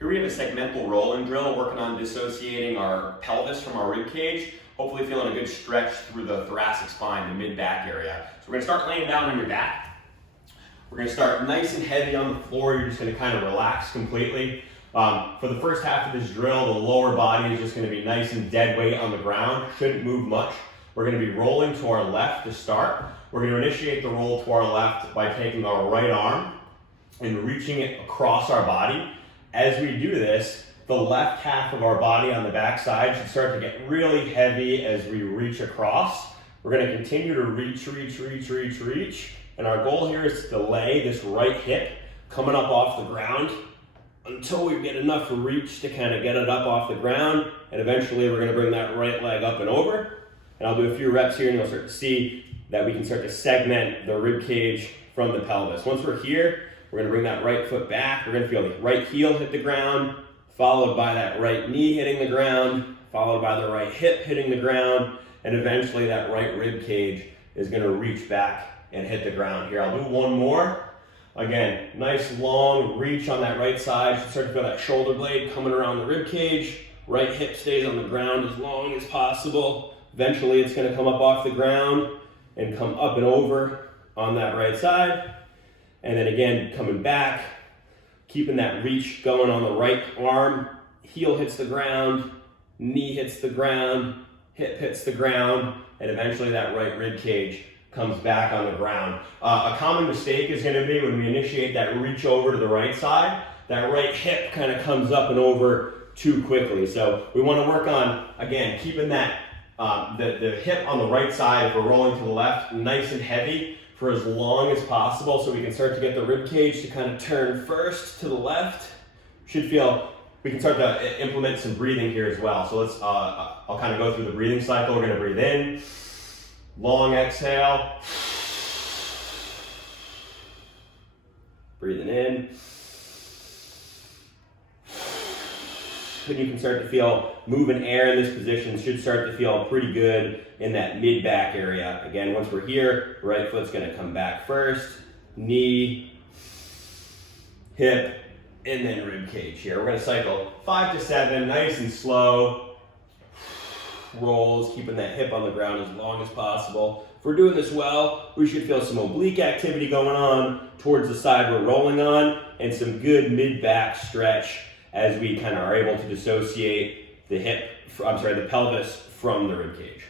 Here we have a segmental rolling drill working on dissociating our pelvis from our rib cage, hopefully feeling a good stretch through the thoracic spine, the mid-back area. So we're going to start laying down on your back. We're going to start nice and heavy on the floor. You're just going to kind of relax completely. For the first half of this drill, the lower body is just going to be nice and dead weight on the ground. Shouldn't move much. We're going to be rolling to our left to start. We're going to initiate the roll to our left by taking our right arm and reaching it across our body. As we do this, the left half of our body on the back side should start to get really heavy as we reach across. We're going to continue to reach. And our goal here is to delay this right hip coming up off the ground until we get enough reach to kind of get it up off the ground. And eventually we're going to bring that right leg up and over. And I'll do a few reps here and you'll start to see that we can start to segment the rib cage from the pelvis. Once we're here, we're going to bring that right foot back. We're going to feel the right heel hit the ground, followed by that right knee hitting the ground, followed by the right hip hitting the ground, and eventually that right rib cage is going to reach back and hit the ground here. I'll do one more. Again, nice long reach on that right side. You start to feel that shoulder blade coming around the rib cage. Right hip stays on the ground as long as possible. Eventually it's going to come up off the ground and come up and over on that right side. And then again, coming back, keeping that reach going on the right arm. Heel hits the ground, knee hits the ground, hip hits the ground, and eventually that right rib cage comes back on the ground. A common mistake is going to be when we initiate that reach over to the right side, that right hip kind of comes up and over too quickly. So we want to work on, again, keeping that the hip on the right side, if we're rolling to the left, nice and heavy for as long as possible, so we can start to get the rib cage to kind of turn first to the left. We can start to implement some breathing here as well. So let's, I'll kind of go through the breathing cycle. We're going to breathe in, long exhale, breathing in. And you can start to feel moving air in this position should start to feel pretty good in that mid-back area. Again, once we're here, right foot's going to come back first, knee, hip, and then rib cage here. We're going to cycle 5 to 7, nice and slow. Rolls, keeping that hip on the ground as long as possible. If we're doing this well, we should feel some oblique activity going on towards the side we're rolling on, and some good mid-back stretch as we kind of are able to dissociate the pelvis from the rib cage.